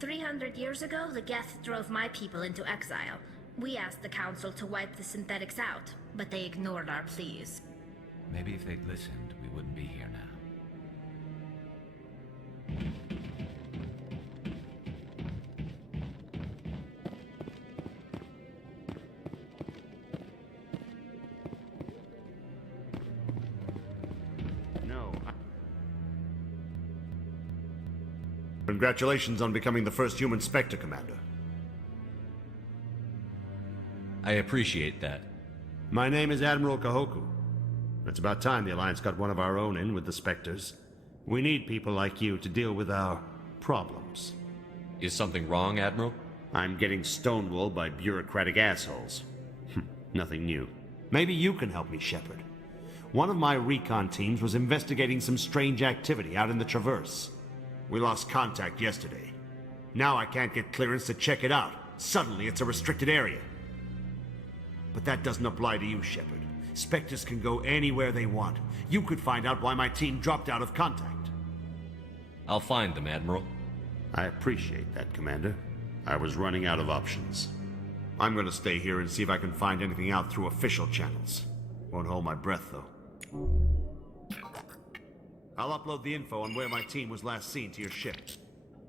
300 years ago, the Geth drove my people into exile. We asked the Council to wipe the synthetics out, but they ignored our pleas. Maybe if they'd listened, we wouldn't be here now. Congratulations on becoming the first human Spectre, Commander. I appreciate that. My name is Admiral Kahoku. It's about time the Alliance got one of our own in with the Spectres. We need people like you to deal with our problems. Is something wrong, Admiral? I'm getting stonewalled by bureaucratic assholes. Nothing new. Maybe you can help me, Shepard. One of my recon teams was investigating some strange activity out in the Traverse. We lost contact yesterday. Now I can't get clearance to check it out. Suddenly it's a restricted area. But that doesn't apply to you, Shepard. Spectres can go anywhere they want. You could find out why my team dropped out of contact. I'll find them, Admiral. I appreciate that, Commander. I was running out of options. I'm gonna stay here and see if I can find anything out through official channels. Won't hold my breath, though. I'll upload the info on where my team was last seen to your ship.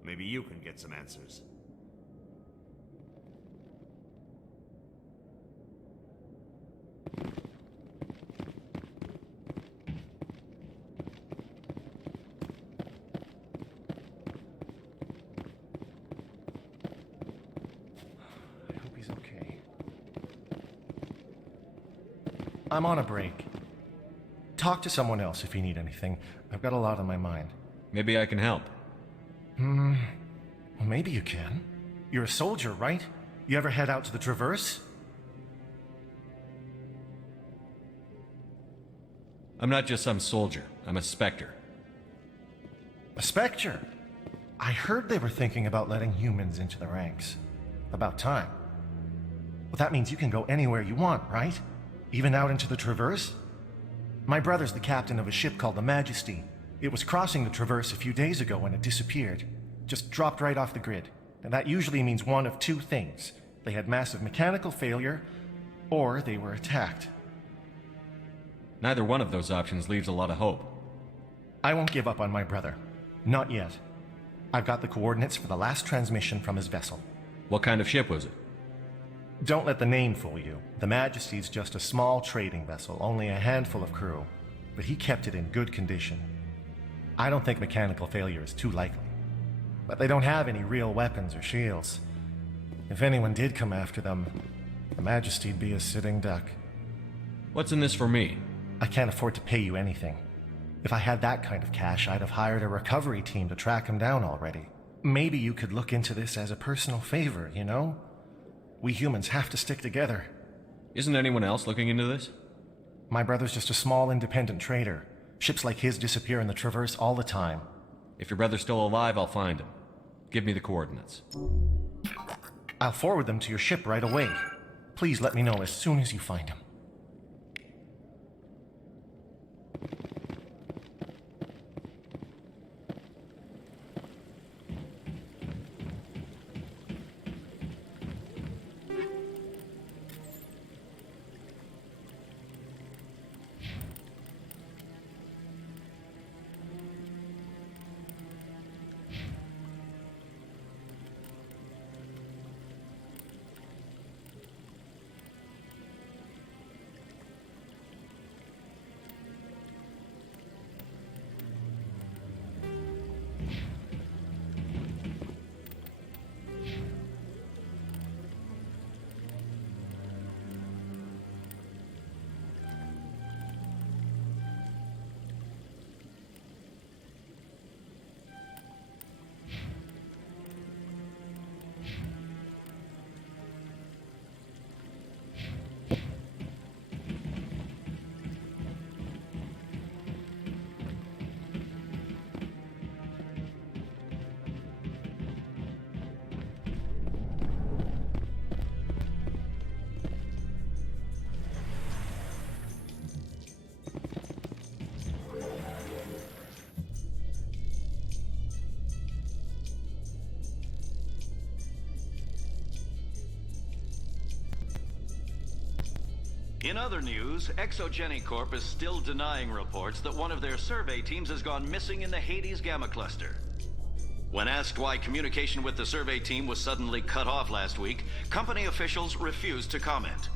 Maybe you can get some answers. I hope he's okay. I'm on a break. Talk to someone else if you need anything. I've got a lot on my mind. Maybe I can help. Well, maybe you can. You're a soldier, right? You ever head out to the Traverse? I'm not just some soldier. I'm a Spectre. A Spectre? I heard they were thinking about letting humans into the ranks. About time. Well, that means you can go anywhere you want, right? Even out into the Traverse? My brother's the captain of a ship called the Majesty. It was crossing the Traverse a few days ago when it disappeared. Just dropped right off the grid. And that usually means one of two things. They had massive mechanical failure, or they were attacked. Neither one of those options leaves a lot of hope. I won't give up on my brother. Not yet. I've got the coordinates for the last transmission from his vessel. What kind of ship was it? Don't let the name fool you. The Majesty's just a small trading vessel, only a handful of crew. But he kept it in good condition. I don't think mechanical failure is too likely. But they don't have any real weapons or shields. If anyone did come after them, the Majesty'd be a sitting duck. What's in this for me? I can't afford to pay you anything. If I had that kind of cash, I'd have hired a recovery team to track him down already. Maybe you could look into this as a personal favor, you know? We humans have to stick together. Isn't anyone else looking into this? My brother's just a small independent trader. Ships like his disappear in the Traverse all the time. If your brother's still alive, I'll find him. Give me the coordinates. I'll forward them to your ship right away. Please let me know as soon as you find him. In other news, Exogeny Corp is still denying reports that one of their survey teams has gone missing in the Hades Gamma Cluster. When asked why communication with the survey team was suddenly cut off last week, company officials refused to comment.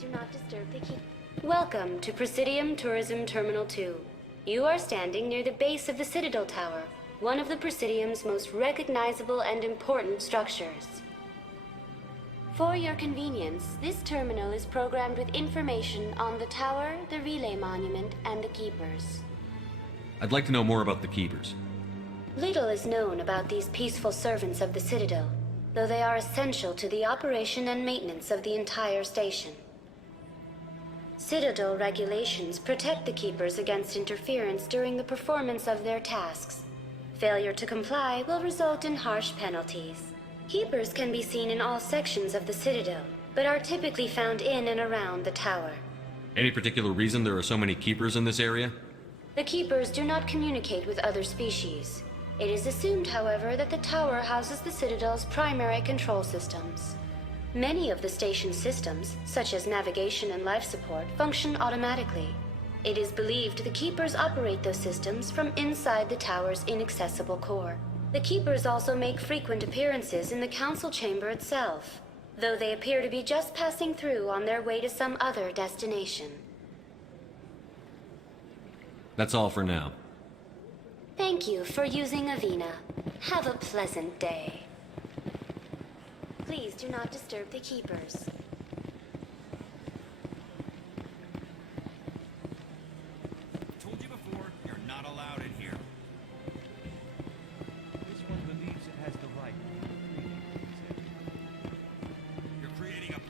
Do not disturb the key. Welcome to Presidium Tourism Terminal 2. You are standing near the base of the Citadel Tower, one of the Presidium's most recognizable and important structures. For your convenience, this terminal is programmed with information on the tower, the relay monument, and the Keepers. I'd like to know more about the Keepers. Little is known about these peaceful servants of the Citadel, though they are essential to the operation and maintenance of the entire station. Citadel regulations protect the Keepers against interference during the performance of their tasks. Failure to comply will result in harsh penalties. Keepers can be seen in all sections of the Citadel, but are typically found in and around the tower. Any particular reason there are so many Keepers in this area? The Keepers do not communicate with other species. It is assumed, however, that the tower houses the Citadel's primary control systems. Many of the station's systems, such as navigation and life support, function automatically. It is believed the Keepers operate those systems from inside the tower's inaccessible core. The Keepers also make frequent appearances in the Council Chamber itself, though they appear to be just passing through on their way to some other destination. That's all for now. Thank you for using Avina. Have a pleasant day. Please do not disturb the Keepers. Told you before, you're not allowed in here. This one believes it has the right to be created. You're creating a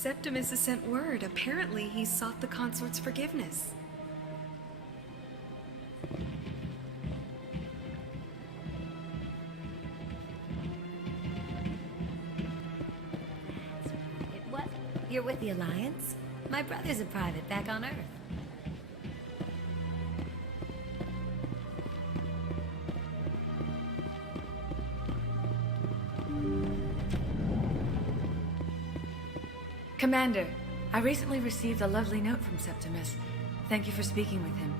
Septimus has sent word. Apparently, he sought the consort's forgiveness. What? You're with the Alliance? My brother's a private back on Earth. Commander, I recently received a lovely note from Septimus. Thank you for speaking with him.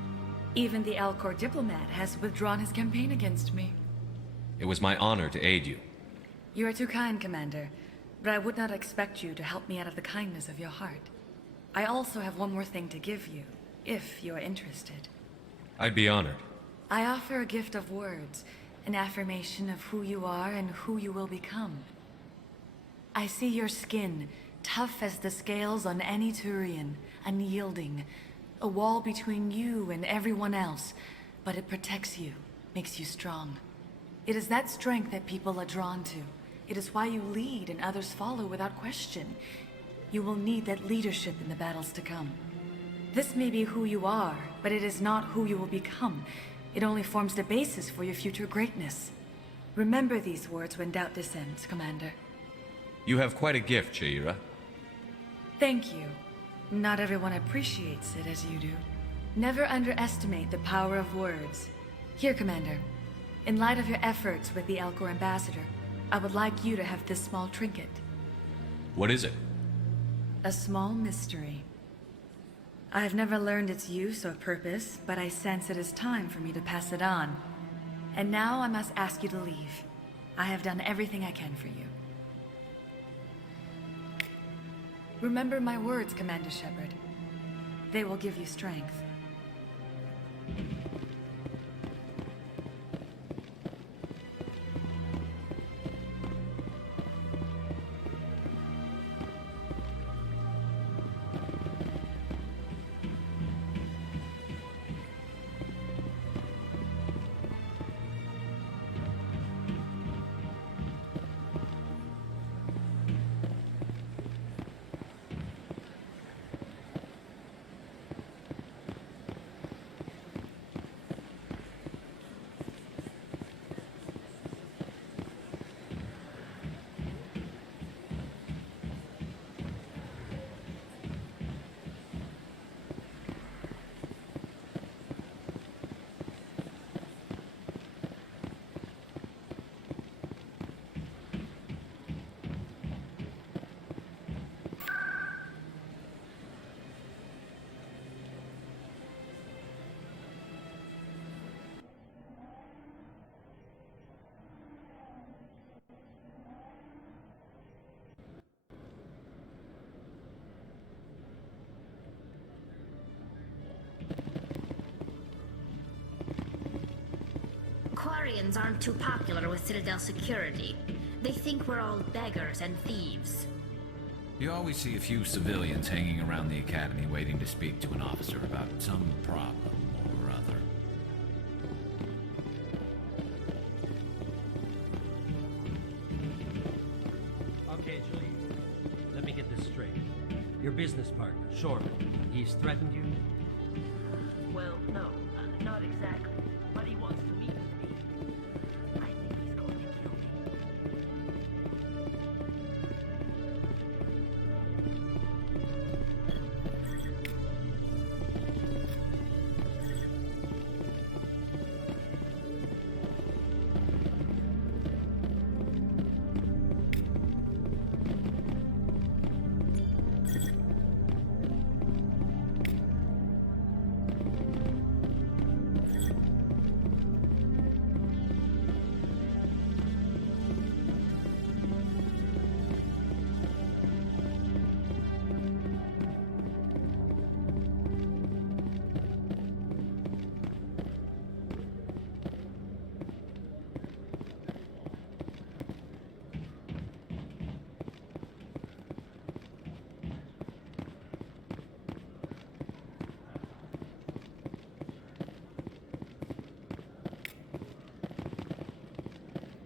Even the Alcor diplomat has withdrawn his campaign against me. It was my honor to aid you. You are too kind, Commander, but I would not expect you to help me out of the kindness of your heart. I also have one more thing to give you, if you are interested. I'd be honored. I offer a gift of words, an affirmation of who you are and who you will become. I see your skin, tough as the scales on any Turian, unyielding, a wall between you and everyone else, but it protects you, makes you strong. It is that strength that people are drawn to. It is why you lead and others follow without question. You will need that leadership in the battles to come. This may be who you are, but it is not who you will become. It only forms the basis for your future greatness. Remember these words when doubt descends, Commander. You have quite a gift, Shaira. Thank you. Not everyone appreciates it as you do. Never underestimate the power of words. Here, Commander. In light of your efforts with the Alcor ambassador, I would like you to have this small trinket. What is it? A small mystery. I have never learned its use or purpose, but I sense it is time for me to pass it on. And now I must ask you to leave. I have done everything I can for you. Remember my words, Commander Shepard. They will give you strength. Quarians aren't too popular with Citadel security. They think we're all beggars and thieves. You always see a few civilians hanging around the academy waiting to speak to an officer about some problem or other. Okay, Julie. Let me get this straight. Your business partner, Shorman, he's threatened you? Well, no, not exactly. But he wants to meet with me. I think he's going to kill me.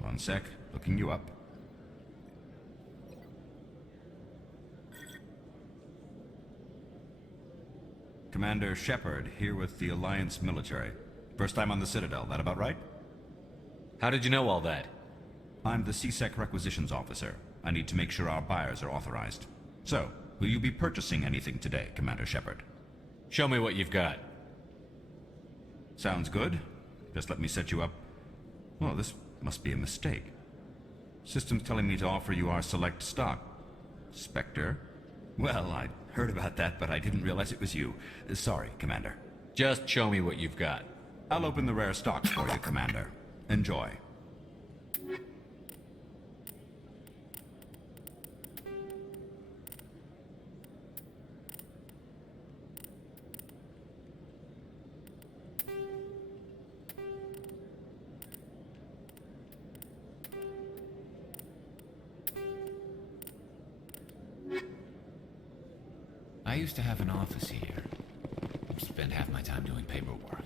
One sec, looking you up. Commander Shepard, here with the Alliance military. First time on the Citadel, that about right? How did you know all that? I'm the CSEC requisitions officer. I need to make sure our buyers are authorized. So, Will you be purchasing anything today, Commander Shepard? Show me what you've got. Sounds good. Just let me set you up. Well, this must be a mistake. System's telling me to offer you our select stock. Spectre? Well, I heard about that, but I didn't realize it was you. Sorry, Commander. Just show me what you've got. I'll open the rare stocks for you, Commander. Enjoy. I used to have an office here. Spent half my time doing paperwork.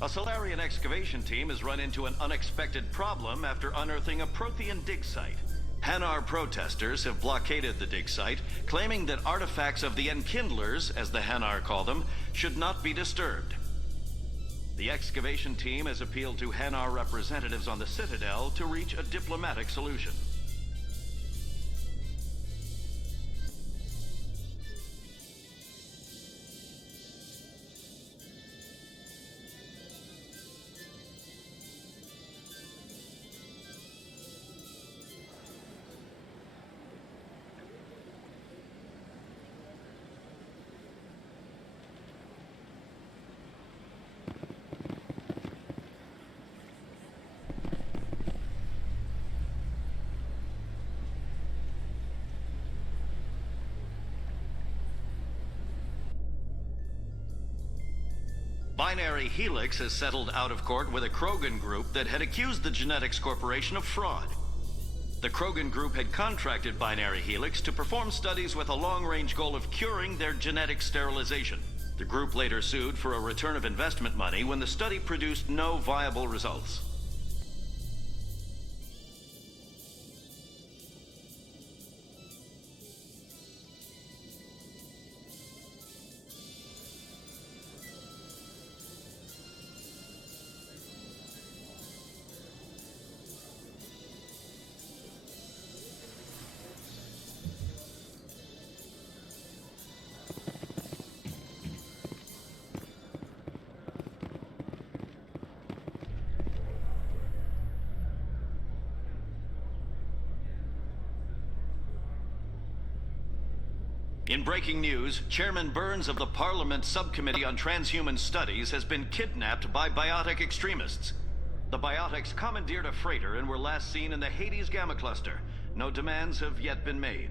A Solarian excavation team has run into an unexpected problem after unearthing a Prothean dig site. Hanar protesters have blockaded the dig site, claiming that artifacts of the Enkindlers, as the Hanar call them, should not be disturbed. The excavation team has appealed to Hanar representatives on the Citadel to reach a diplomatic solution. Binary Helix has settled out of court with a Krogan group that had accused the Genetics Corporation of fraud. The Krogan group had contracted Binary Helix to perform studies with a long-range goal of curing their genetic sterilization. The group later sued for a return of investment money when the study produced no viable results. In breaking news, Chairman Burns of the Parliament Subcommittee on Transhuman Studies has been kidnapped by biotic extremists. The biotics commandeered a freighter and were last seen in the Hades Gamma Cluster. No demands have yet been made.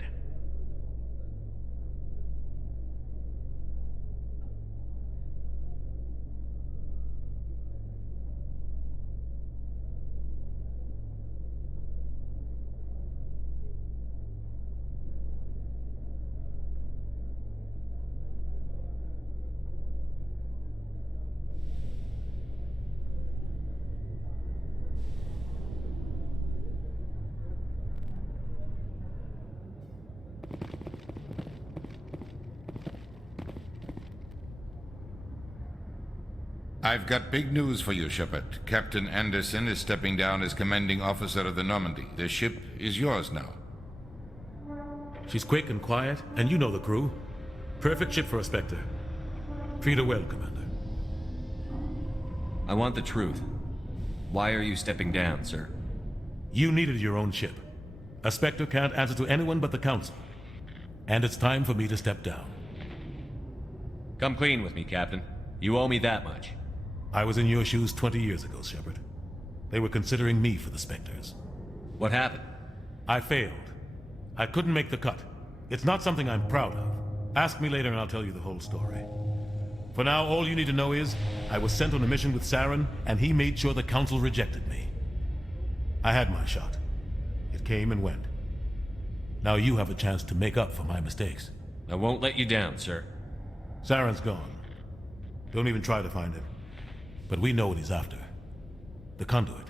I've got big news for you, Shepard. Captain Anderson is stepping down as commanding officer of the Normandy. The ship is yours now. She's quick and quiet, and you know the crew. Perfect ship for a Spectre. Treat her well, Commander. I want the truth. Why are you stepping down, sir? You needed your own ship. A Spectre can't answer to anyone but the Council. And it's time for me to step down. Come clean with me, Captain. You owe me that much. I was in your shoes 20 years ago, Shepard. They were considering me for the Spectres. What happened? I failed. I couldn't make the cut. It's not something I'm proud of. Ask me later and I'll tell you the whole story. For now, all you need to know is, I was sent on a mission with Saren, and he made sure the Council rejected me. I had my shot. It came and went. Now you have a chance to make up for my mistakes. I won't let you down, sir. Saren's gone. Don't even try to find him. But we know what he's after. The conduit.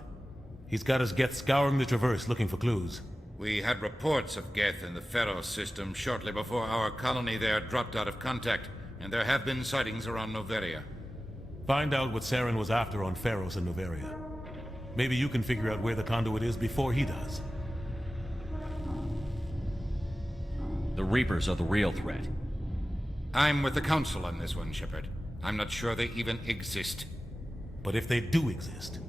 He's got his Geth scouring the Traverse looking for clues. We had reports of Geth in the Pharos system shortly before our colony there dropped out of contact, and there have been sightings around Noveria. Find out what Saren was after on Pharos and Noveria. Maybe you can figure out where the conduit is before he does. The Reapers are the real threat. I'm with the Council on this one, Shepard. I'm not sure they even exist. But if they do exist,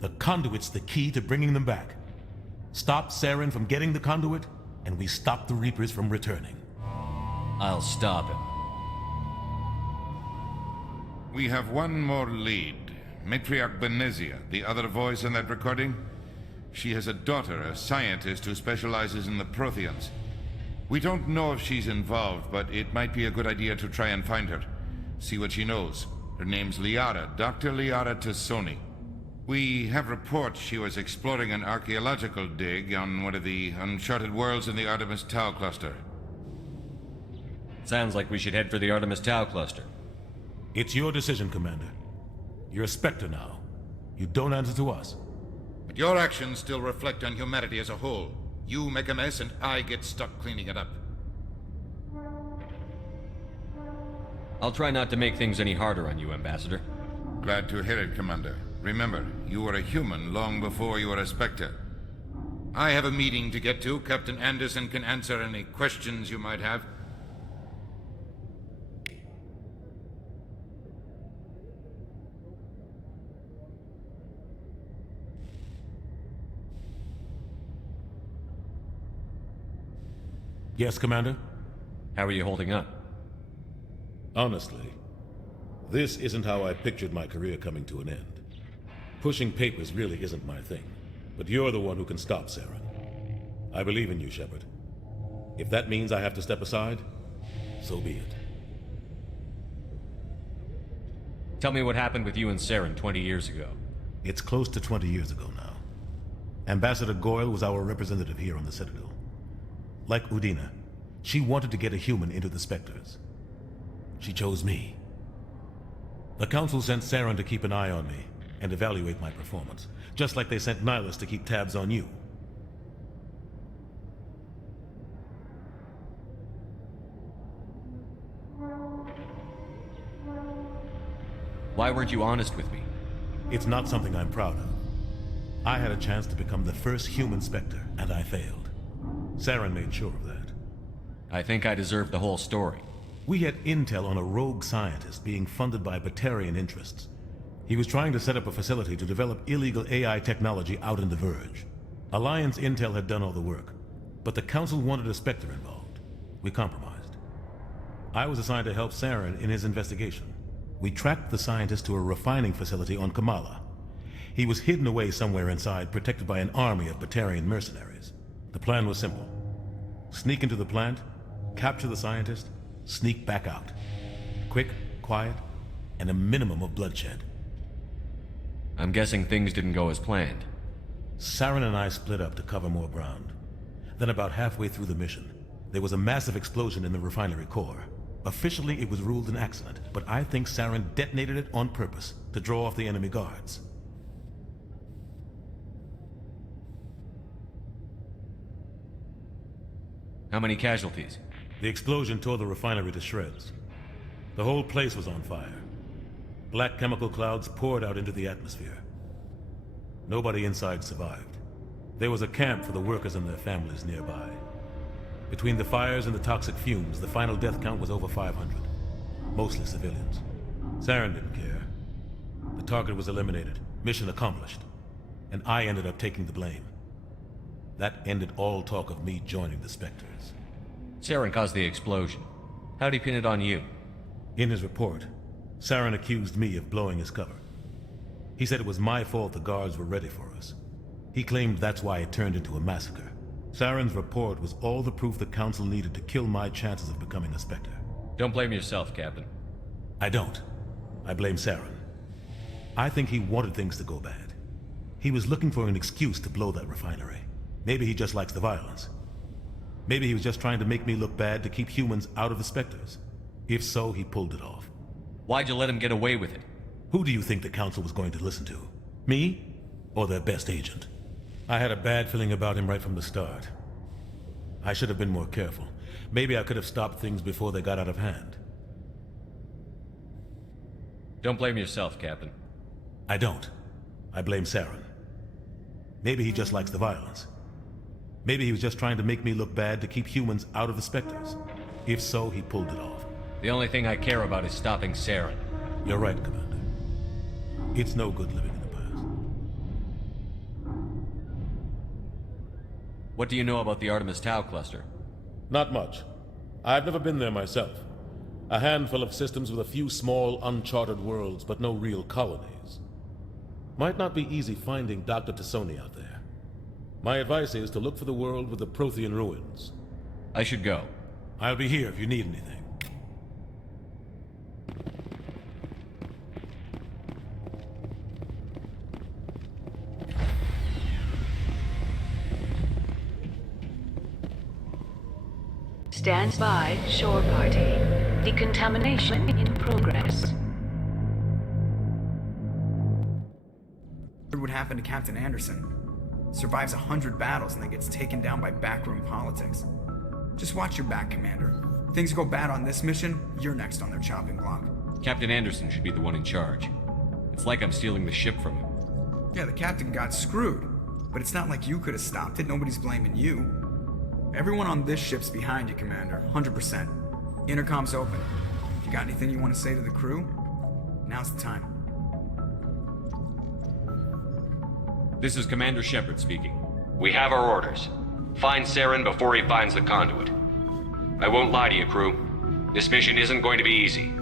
the conduit's the key to bringing them back. Stop Saren from getting the conduit, and we stop the Reapers from returning. I'll stop him. We have one more lead. Matriarch Benezia, the other voice in that recording. She has a daughter, a scientist who specializes in the Protheans. We don't know if she's involved, but it might be a good idea to try and find her. See what she knows. Her name's Liara, Dr. Liara Tassoni. We have reports she was exploring an archaeological dig on one of the uncharted worlds in the Artemis Tau cluster. Sounds like we should head for the Artemis Tau cluster. It's your decision, Commander. You're a Spectre now. You don't answer to us. But your actions still reflect on humanity as a whole. You make a mess and I get stuck cleaning it up. I'll try not to make things any harder on you, Ambassador. Glad to hear it, Commander. Remember, you were a human long before you were a Spectre. I have a meeting to get to. Captain Anderson can answer any questions you might have. Yes, Commander? How are you holding up? Honestly, this isn't how I pictured my career coming to an end. Pushing papers really isn't my thing, but you're the one who can stop Saren. I believe in you, Shepard. If that means I have to step aside, so be it. Tell me what happened with you and Saren 20 years ago. It's close to 20 years ago now. Ambassador Goyle was our representative here on the Citadel. Like Udina, she wanted to get a human into the Spectres. She chose me. The Council sent Saren to keep an eye on me and evaluate my performance, just like they sent Nihilus to keep tabs on you. Why weren't you honest with me? It's not something I'm proud of. I had a chance to become the first human Spectre, and I failed. Saren made sure of that. I think I deserve the whole story. We had intel on a rogue scientist being funded by Batarian interests. He was trying to set up a facility to develop illegal AI technology out in the Verge. Alliance intel had done all the work, but the Council wanted a Spectre involved. We compromised. I was assigned to help Saren in his investigation. We tracked the scientist to a refining facility on Kamala. He was hidden away somewhere inside, protected by an army of Batarian mercenaries. The plan was simple. Sneak into the plant, capture the scientist, sneak back out. Quick, quiet, and a minimum of bloodshed. I'm guessing things didn't go as planned. Saren and I split up to cover more ground. Then about halfway through the mission, there was a massive explosion in the refinery core. Officially, it was ruled an accident, but I think Saren detonated it on purpose to draw off the enemy guards. How many casualties? The explosion tore the refinery to shreds. The whole place was on fire. Black chemical clouds poured out into the atmosphere. Nobody inside survived. There was a camp for the workers and their families nearby. Between the fires and the toxic fumes, the final death count was over 500. Mostly civilians. Saren didn't care. The target was eliminated. Mission accomplished. And I ended up taking the blame. That ended all talk of me joining the Spectres. Saren caused the explosion. How'd he pin it on you? In his report, Saren accused me of blowing his cover. He said it was my fault the guards were ready for us. He claimed that's why it turned into a massacre. Saren's report was all the proof the Council needed to kill my chances of becoming a Spectre. Don't blame yourself, Captain. I don't. I blame Saren. I think he wanted things to go bad. He was looking for an excuse to blow that refinery. Maybe he just likes the violence. Maybe he was just trying to make me look bad to keep humans out of the Spectres. If so, he pulled it off. Why'd you let him get away with it? Who do you think the Council was going to listen to? Me? Or their best agent? I had a bad feeling about him right from the start. I should have been more careful. Maybe I could have stopped things before they got out of hand. Don't blame yourself, Captain. I don't. I blame Saren. Maybe he just likes the violence. Maybe he was just trying to make me look bad to keep humans out of the Spectres. If so, he pulled it off. The only thing I care about is stopping Saren. You're right, Commander. It's no good living in the past. What do you know about the Artemis Tau cluster? Not much. I've never been there myself. A handful of systems with a few small, uncharted worlds, but no real colonies. Might not be easy finding Dr. Tassoni out there. My advice is to look for the world with the Prothean ruins. I should go. I'll be here if you need anything. Stands by, shore party. Decontamination in progress. What happened to Captain Anderson? Survives 100 battles and then gets taken down by backroom politics. Just watch your back, Commander. Things go bad on this mission, you're next on their chopping block. Captain Anderson should be the one in charge. It's like I'm stealing the ship from him. Yeah, the captain got screwed. But it's not like you could have stopped it. Nobody's blaming you. Everyone on this ship's behind you, Commander. 100%. Intercom's open. If you got anything you want to say to the crew, now's the time. This is Commander Shepard speaking. We have our orders. Find Saren before he finds the conduit. I won't lie to you, crew. This mission isn't going to be easy.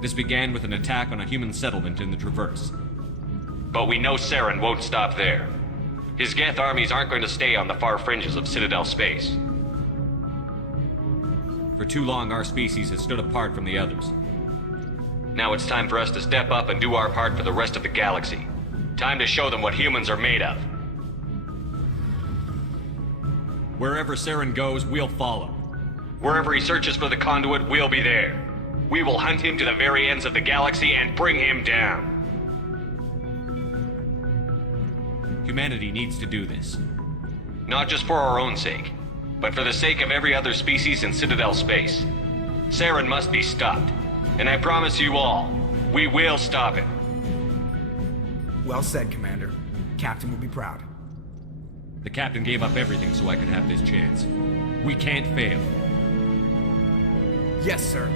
This began with an attack on a human settlement in the Traverse. But we know Saren won't stop there. His Geth armies aren't going to stay on the far fringes of Citadel space. For too long, our species has stood apart from the others. Now it's time for us to step up and do our part for the rest of the galaxy. Time to show them what humans are made of. Wherever Saren goes, we'll follow. Wherever he searches for the conduit, we'll be there. We will hunt him to the very ends of the galaxy and bring him down. Humanity needs to do this. Not just for our own sake, but for the sake of every other species in Citadel space. Saren must be stopped. And I promise you all, we will stop him. Well said, Commander. Captain will be proud. The captain gave up everything so I could have this chance. We can't fail. Yes, sir.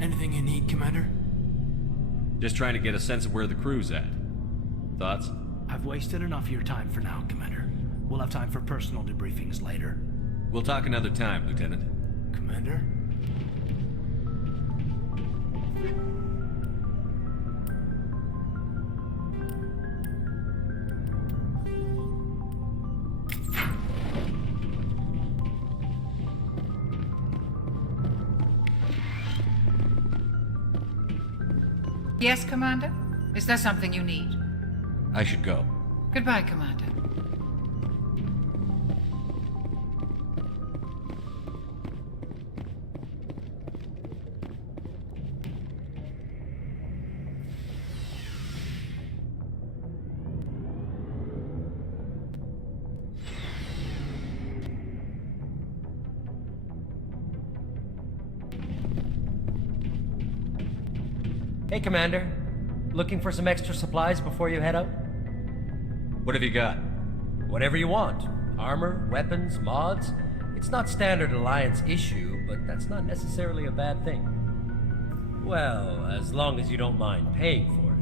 Anything you need, Commander? Just trying to get a sense of where the crew's at. Thoughts? I've wasted enough of your time for now, Commander. We'll have time for personal debriefings later. We'll talk another time, Lieutenant. Commander? Yes, Commander? Is there something you need? I should go. Goodbye, Commander. Hey, Commander. Looking for some extra supplies before you head out? What have you got? Whatever you want. Armor, weapons, mods. It's not standard Alliance issue, but that's not necessarily a bad thing. Well, as long as you don't mind paying for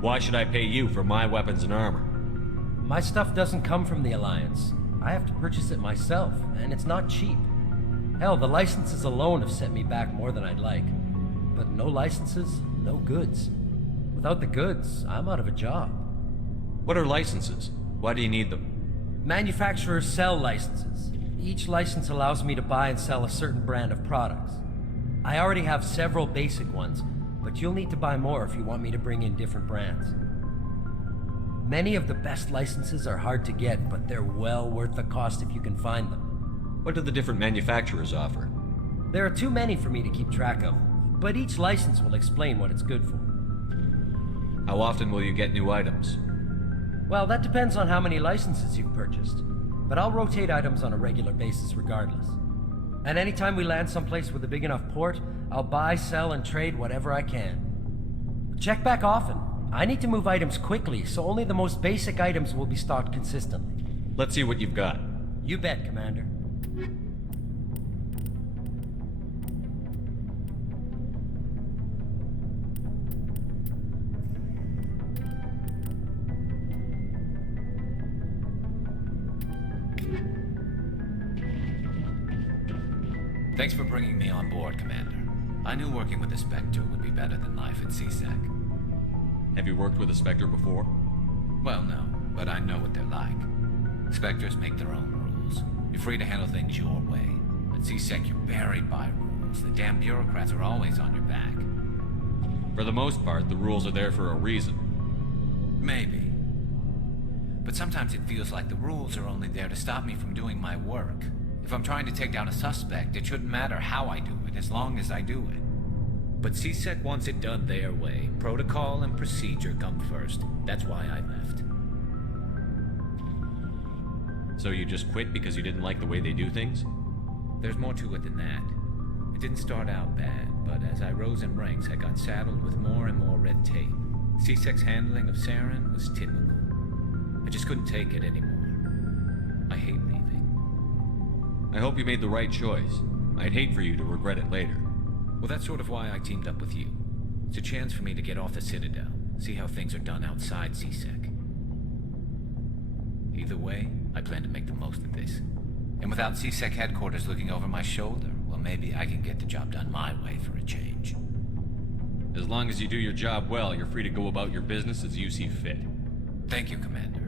Why should I pay you for my weapons and armor? My stuff doesn't come from the Alliance. I have to purchase it myself, and it's not cheap. Hell, the licenses alone have set me back more than I'd like. But no licenses, no goods. Without the goods, I'm out of a job. What are licenses? Why do you need them? Manufacturers sell licenses. Each license allows me to buy and sell a certain brand of products. I already have several basic ones, but you'll need to buy more if you want me to bring in different brands. Many of the best licenses are hard to get, but they're well worth the cost if you can find them. What do the different manufacturers offer? There are too many for me to keep track of, but each license will explain what it's good for. How often will you get new items? Well, that depends on how many licenses you've purchased, but I'll rotate items on a regular basis regardless. And anytime we land someplace with a big enough port, I'll buy, sell, and trade whatever I can. Check back often. I need to move items quickly, so only the most basic items will be stocked consistently. Let's see what you've got. You bet, Commander. Thanks for bringing me on board, Commander. I knew working with the Spectre would be better than life at CSEC. Have you worked with a Spectre before? Well, no, but I know what they're like. Spectres make their own rules. You're free to handle things your way. At CSEC, you're buried by rules. The damn bureaucrats are always on your back. For the most part, the rules are there for a reason. Maybe. But sometimes it feels like the rules are only there to stop me from doing my work. If I'm trying to take down a suspect, it shouldn't matter how I do it, as long as I do it. But CSEC wants it done their way. Protocol and procedure come first. That's why I left. So you just quit because you didn't like the way they do things? There's more to it than that. It didn't start out bad, but as I rose in ranks, I got saddled with more and more red tape. CSEC's handling of Saren was typical. I just couldn't take it anymore. I hate leaving. I hope you made the right choice. I'd hate for you to regret it later. Well, that's sort of why I teamed up with you. It's a chance for me to get off the Citadel, see how things are done outside CSEC. Either way, I plan to make the most of this. And without CSEC headquarters looking over my shoulder, well, maybe I can get the job done my way for a change. As long as you do your job well, you're free to go about your business as you see fit. Thank you, Commander.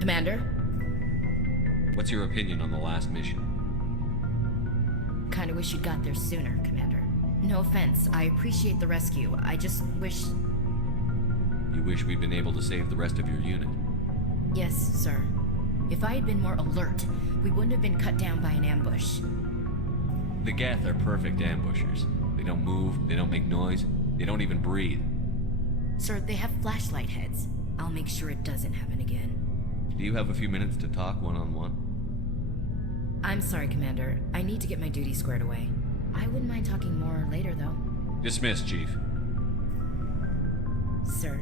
Commander? What's your opinion on the last mission? Kinda wish you'd got there sooner, Commander. No offense, I appreciate the rescue. I just wish... You wish we'd been able to save the rest of your unit? Yes, sir. If I had been more alert, we wouldn't have been cut down by an ambush. The Geth are perfect ambushers. They don't move, they don't make noise, they don't even breathe. Sir, they have flashlight heads. I'll make sure it doesn't happen again. Do you have a few minutes to talk one-on-one? I'm sorry, Commander. I need to get my duty squared away. I wouldn't mind talking more later, though. Dismissed, Chief. Sir.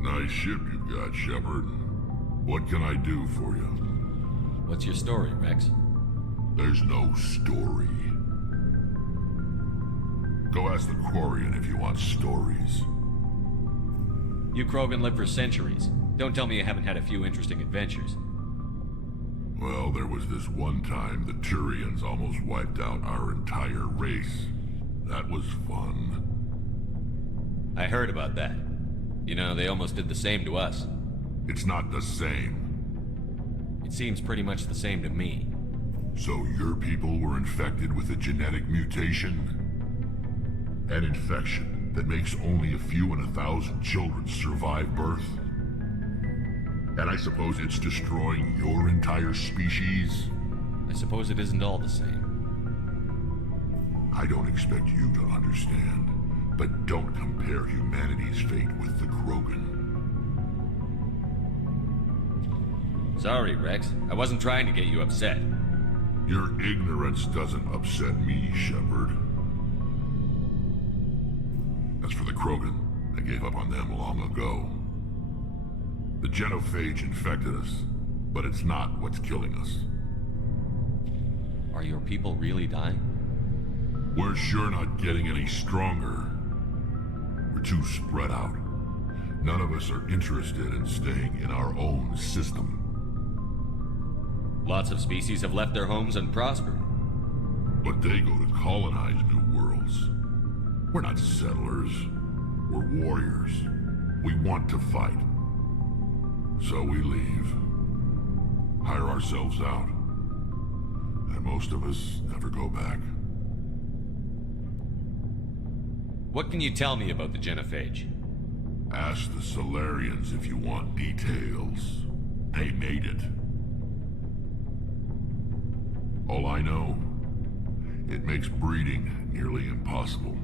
Nice ship you've got, Shepard. What can I do for you? What's your story, Rex? There's no story. Go ask the Quarian if you want stories. You Krogan lived for centuries. Don't tell me you haven't had a few interesting adventures. Well, there was this one time the Turians almost wiped out our entire race. That was fun. I heard about that. You know, they almost did the same to us. It's not the same. It seems pretty much the same to me. So your people were infected with a genetic mutation? An infection that makes only a few in 1,000 children survive birth? And I suppose it's destroying your entire species? I suppose it isn't all the same. I don't expect you to understand, but don't compare humanity's fate with the Krogan. Sorry, Rex. I wasn't trying to get you upset. Your ignorance doesn't upset me, Shepard. As for the Krogan, I gave up on them long ago. The genophage infected us, but it's not what's killing us. Are your people really dying? We're sure not getting any stronger. We're too spread out. None of us are interested in staying in our own system. Lots of species have left their homes and prospered. But they go to colonize new worlds. We're not settlers. We're warriors. We want to fight. So we leave. Hire ourselves out. And most of us never go back. What can you tell me about the genophage? Ask the Solarians if you want details. They made it. All I know, it makes breeding nearly impossible.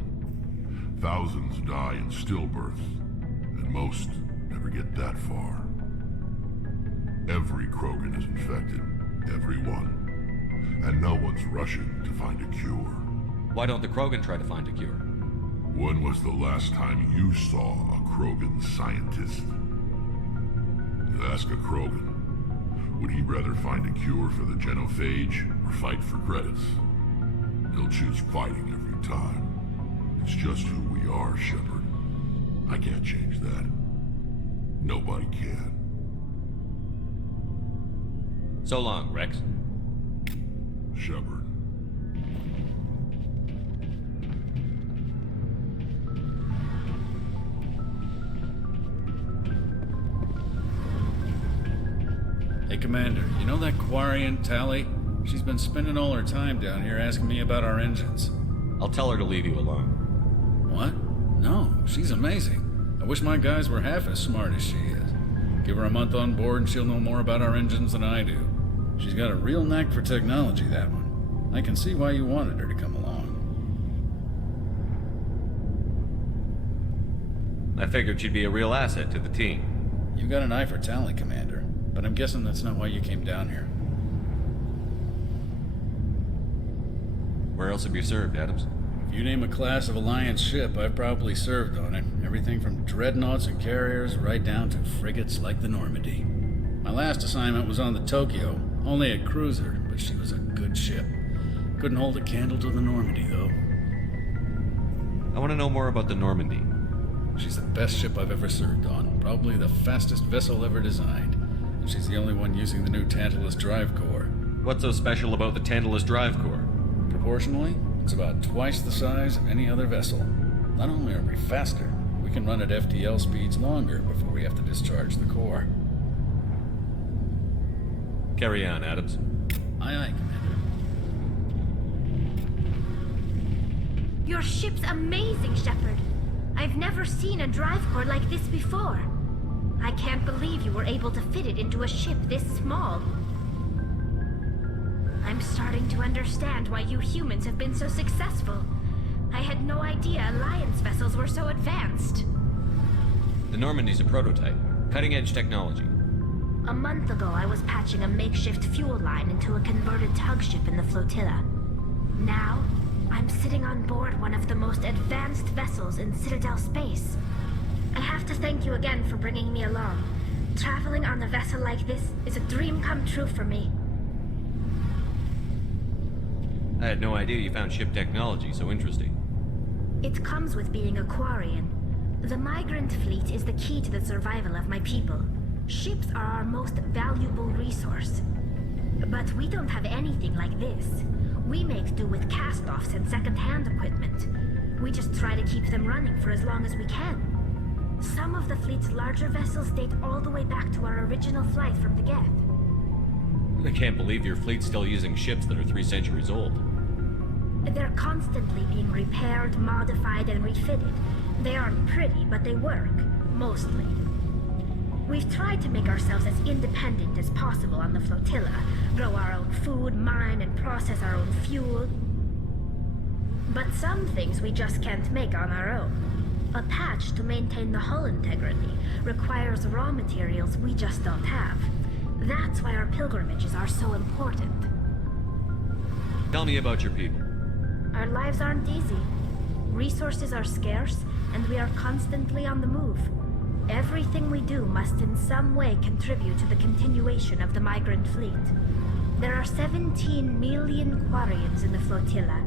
Thousands die in stillbirth, and most never get that far. Every Krogan is infected. Every one. And no one's rushing to find a cure. Why don't the Krogan try to find a cure? When was the last time you saw a Krogan scientist? Ask a Krogan. Would he rather find a cure for the genophage or fight for credits? He'll choose fighting every time. It's just who we are, Shepard. I can't change that. Nobody can. So long, Rex. Shepard. Hey, Commander, you know that Quarian, Tally? She's been spending all her time down here asking me about our engines. I'll tell her to leave you alone. What? No, she's amazing. I wish my guys were half as smart as she is. Give her a month on board and she'll know more about our engines than I do. She's got a real knack for technology, that one. I can see why you wanted her to come along. I figured she'd be a real asset to the team. You got an eye for talent, Commander, but I'm guessing that's not why you came down here. Where else have you served, Adams? If you name a class of Alliance ship, I've probably served on it. Everything from dreadnoughts and carriers right down to frigates like the Normandy. My last assignment was on the Tokyo, only a cruiser, but she was a good ship. Couldn't hold a candle to the Normandy, though. I want to know more about the Normandy. She's the best ship I've ever served on, probably the fastest vessel ever designed. And she's the only one using the new Tantalus drive core. What's so special about the Tantalus drive core? Proportionally, it's about twice the size of any other vessel. Not only are we faster, we can run at FTL speeds longer before we have to discharge the core. Carry on, Adams. Aye, aye, Commander. Your ship's amazing, Shepard. I've never seen a drive core like this before. I can't believe you were able to fit it into a ship this small. I'm starting to understand why you humans have been so successful. I had no idea Alliance vessels were so advanced. The Normandy's a prototype. Cutting-edge technology. A month ago, I was patching a makeshift fuel line into a converted tug ship in the flotilla. Now, I'm sitting on board one of the most advanced vessels in Citadel space. I have to thank you again for bringing me along. Traveling on a vessel like this is a dream come true for me. I had no idea you found ship technology so interesting. It comes with being a Quarian. The migrant fleet is the key to the survival of my people. Ships are our most valuable resource. But we don't have anything like this. We make do with cast-offs and second-hand equipment. We just try to keep them running for as long as we can. Some of the fleet's larger vessels date all the way back to our original flight from the Geth. I can't believe your fleet's still using ships that are 3 centuries old. They're constantly being repaired, modified, and refitted. They aren't pretty, but they work. Mostly. We've tried to make ourselves as independent as possible on the flotilla, grow our own food, mine and process our own fuel. But some things we just can't make on our own. A patch to maintain the hull integrity requires raw materials we just don't have. That's why our pilgrimages are so important. Tell me about your people. Our lives aren't easy. Resources are scarce, and we are constantly on the move. Everything we do must in some way contribute to the continuation of the migrant fleet. There are 17 million Quarians in the flotilla,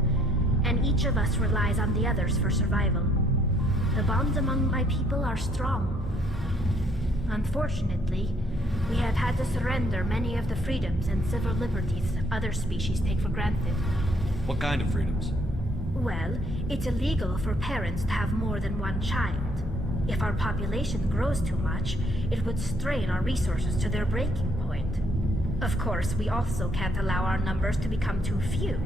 and each of us relies on the others for survival. The bonds among my people are strong. Unfortunately, we have had to surrender many of the freedoms and civil liberties other species take for granted. What kind of freedoms? Well, it's illegal for parents to have more than one child. If our population grows too much, it would strain our resources to their breaking point. Of course, we also can't allow our numbers to become too few.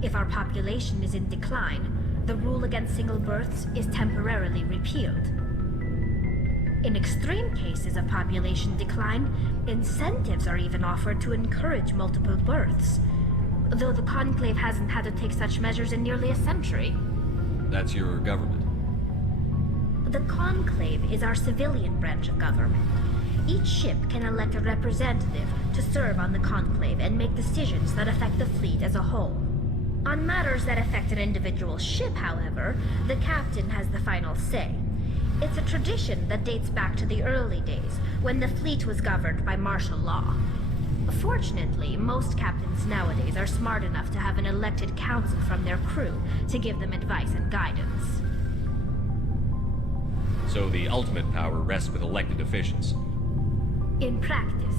If our population is in decline, the rule against single births is temporarily repealed. In extreme cases of population decline, incentives are even offered to encourage multiple births, though the Conclave hasn't had to take such measures in nearly a century. That's your government. The Conclave is our civilian branch of government. Each ship can elect a representative to serve on the Conclave and make decisions that affect the fleet as a whole. On matters that affect an individual ship, however, the captain has the final say. It's a tradition that dates back to the early days, when the fleet was governed by martial law. Fortunately, most captains nowadays are smart enough to have an elected council from their crew to give them advice and guidance. So the ultimate power rests with elected officials. In practice,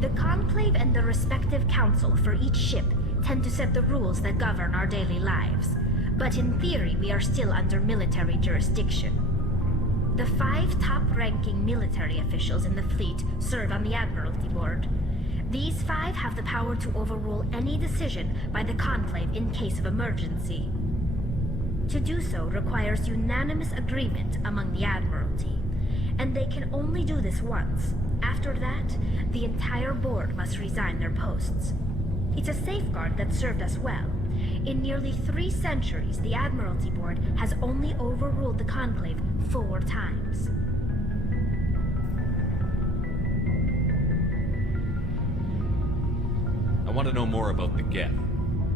the Conclave and the respective council for each ship tend to set the rules that govern our daily lives. But in theory, we are still under military jurisdiction. The 5 top-ranking military officials in the fleet serve on the Admiralty Board. These 5 have the power to overrule any decision by the Conclave in case of emergency. To do so requires unanimous agreement among the Admiralty, and they can only do this once. After that, the entire board must resign their posts. It's a safeguard that served us well. In nearly 3 centuries, the Admiralty Board has only overruled the Conclave 4 times. I want to know more about the Geth.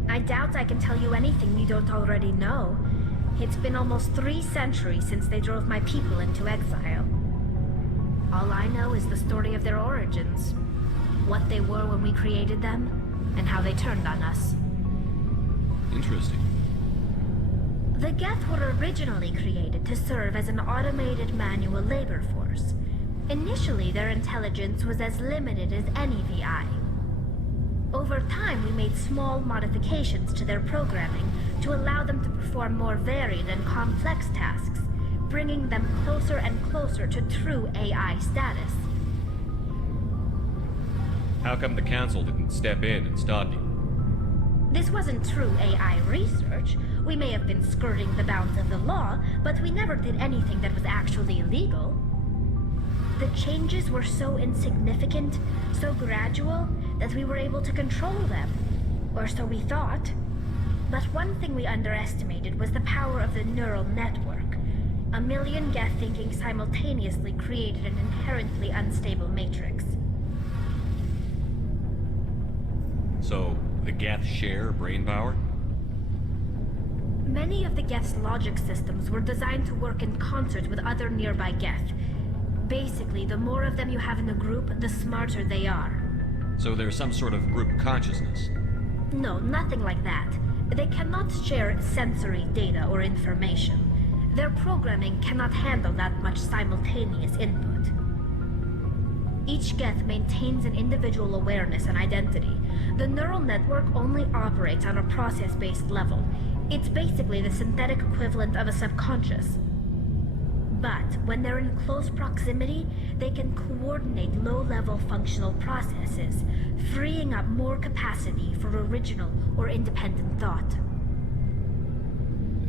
I doubt I can tell you anything you don't already know. It's been almost 3 centuries since they drove my people into exile. All I know is the story of their origins, what they were when we created them, and how they turned on us. Interesting. The Geth were originally created to serve as an automated manual labor force. Initially, their intelligence was as limited as any VI. Over time, we made small modifications to their programming to allow them to perform more varied and complex tasks, bringing them closer and closer to true AI status. How come the Council didn't step in and stop you? This wasn't true AI research. We may have been skirting the bounds of the law, but we never did anything that was actually illegal. The changes were so insignificant, so gradual, that we were able to control them. Or so we thought. But one thing we underestimated was the power of the neural network. A million Geth thinking simultaneously created an inherently unstable matrix. So, the Geth share brain power? Many of the Geth's logic systems were designed to work in concert with other nearby Geth. Basically, the more of them you have in a group, the smarter they are. So there's some sort of group consciousness? No, nothing like that. They cannot share sensory data or information. Their programming cannot handle that much simultaneous input. Each Geth maintains an individual awareness and identity. The neural network only operates on a process-based level. It's basically the synthetic equivalent of a subconscious. But when they're in close proximity, they can coordinate low-level functional processes, freeing up more capacity for original or independent thought.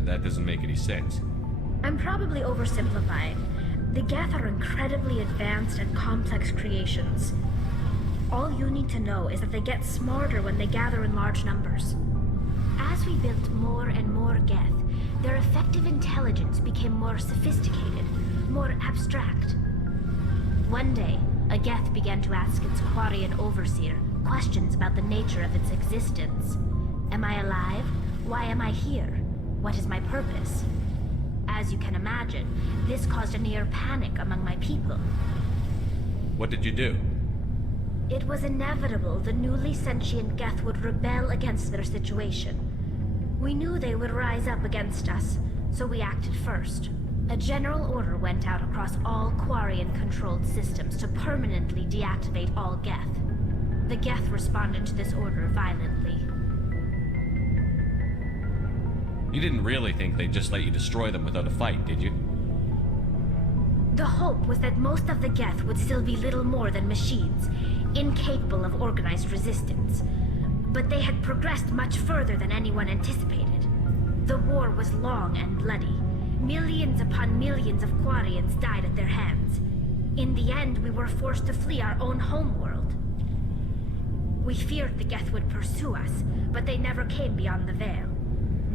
That doesn't make any sense. I'm probably oversimplifying. The Geth are incredibly advanced and complex creations. All you need to know is that they get smarter when they gather in large numbers. As we built more and more Geth, their effective intelligence became more sophisticated, more abstract. One day, a Geth began to ask its Quarian overseer questions about the nature of its existence. Am I alive? Why am I here? What is my purpose? As you can imagine, this caused a near panic among my people. What did you do? It was inevitable the newly sentient Geth would rebel against their situation. We knew they would rise up against us, so we acted first. A general order went out across all Quarian-controlled systems to permanently deactivate all Geth. The Geth responded to this order violently. You didn't really think they'd just let you destroy them without a fight, did you? The hope was that most of the Geth would still be little more than machines, incapable of organized resistance. But they had progressed much further than anyone anticipated. The war was long and bloody. Millions upon millions of Quarians died at their hands. In the end, we were forced to flee our own homeworld. We feared the Geth would pursue us, but they never came beyond the Veil.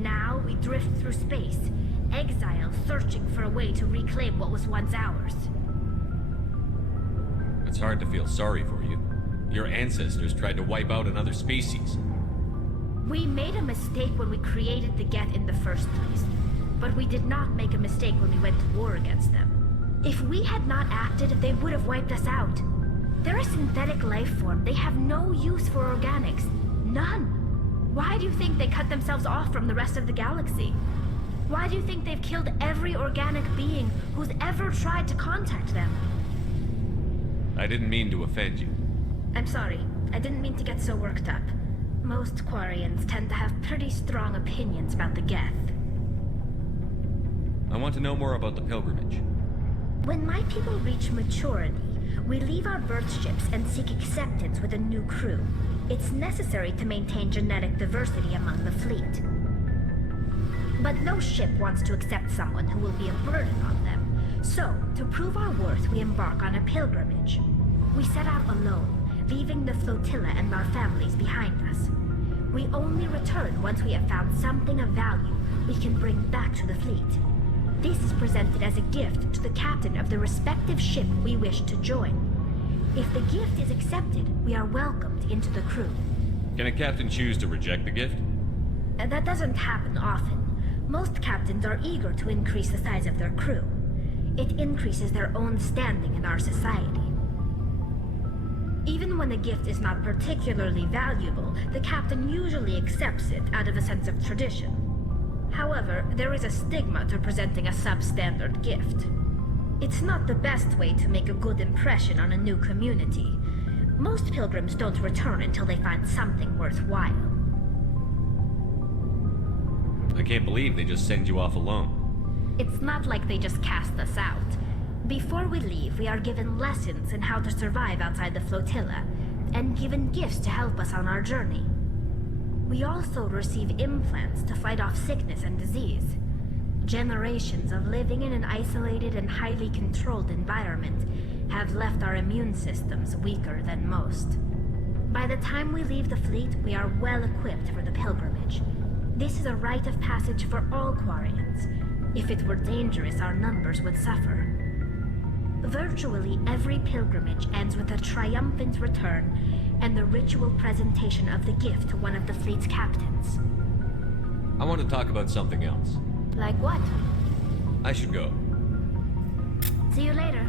Now we drift through space, exile searching for a way to reclaim what was once ours. It's hard to feel sorry for you. Your ancestors tried to wipe out another species. We made a mistake when we created the Geth in the first place, but we did not make a mistake when we went to war against them. If we had not acted, they would have wiped us out. They're a synthetic life form. They have no use for organics. None. Why do you think they cut themselves off from the rest of the galaxy? Why do you think they've killed every organic being who's ever tried to contact them? I didn't mean to offend you. I'm sorry. I didn't mean to get so worked up. Most Quarians tend to have pretty strong opinions about the Geth. I want to know more about the pilgrimage. When my people reach maturity, we leave our birth ships and seek acceptance with a new crew. It's necessary to maintain genetic diversity among the fleet. But no ship wants to accept someone who will be a burden on them. So, to prove our worth, we embark on a pilgrimage. We set out alone, leaving the flotilla and our families behind us. We only return once we have found something of value we can bring back to the fleet. This is presented as a gift to the captain of the respective ship we wish to join. If the gift is accepted, we are welcomed into the crew. Can a captain choose to reject the gift? That doesn't happen often. Most captains are eager to increase the size of their crew. It increases their own standing in our society. Even when the gift is not particularly valuable, the captain usually accepts it out of a sense of tradition. However, there is a stigma to presenting a substandard gift. It's not the best way to make a good impression on a new community. Most pilgrims don't return until they find something worthwhile. I can't believe they just send you off alone. It's not like they just cast us out. Before we leave, we are given lessons in how to survive outside the flotilla, and given gifts to help us on our journey. We also receive implants to fight off sickness and disease. Generations of living in an isolated and highly controlled environment have left our immune systems weaker than most. By the time we leave the fleet, we are well equipped for the pilgrimage. This is a rite of passage for all Quarians. If it were dangerous, our numbers would suffer. Virtually every pilgrimage ends with a triumphant return and the ritual presentation of the gift to one of the fleet's captains. I want to talk about something else. Like what? I should go. See you later.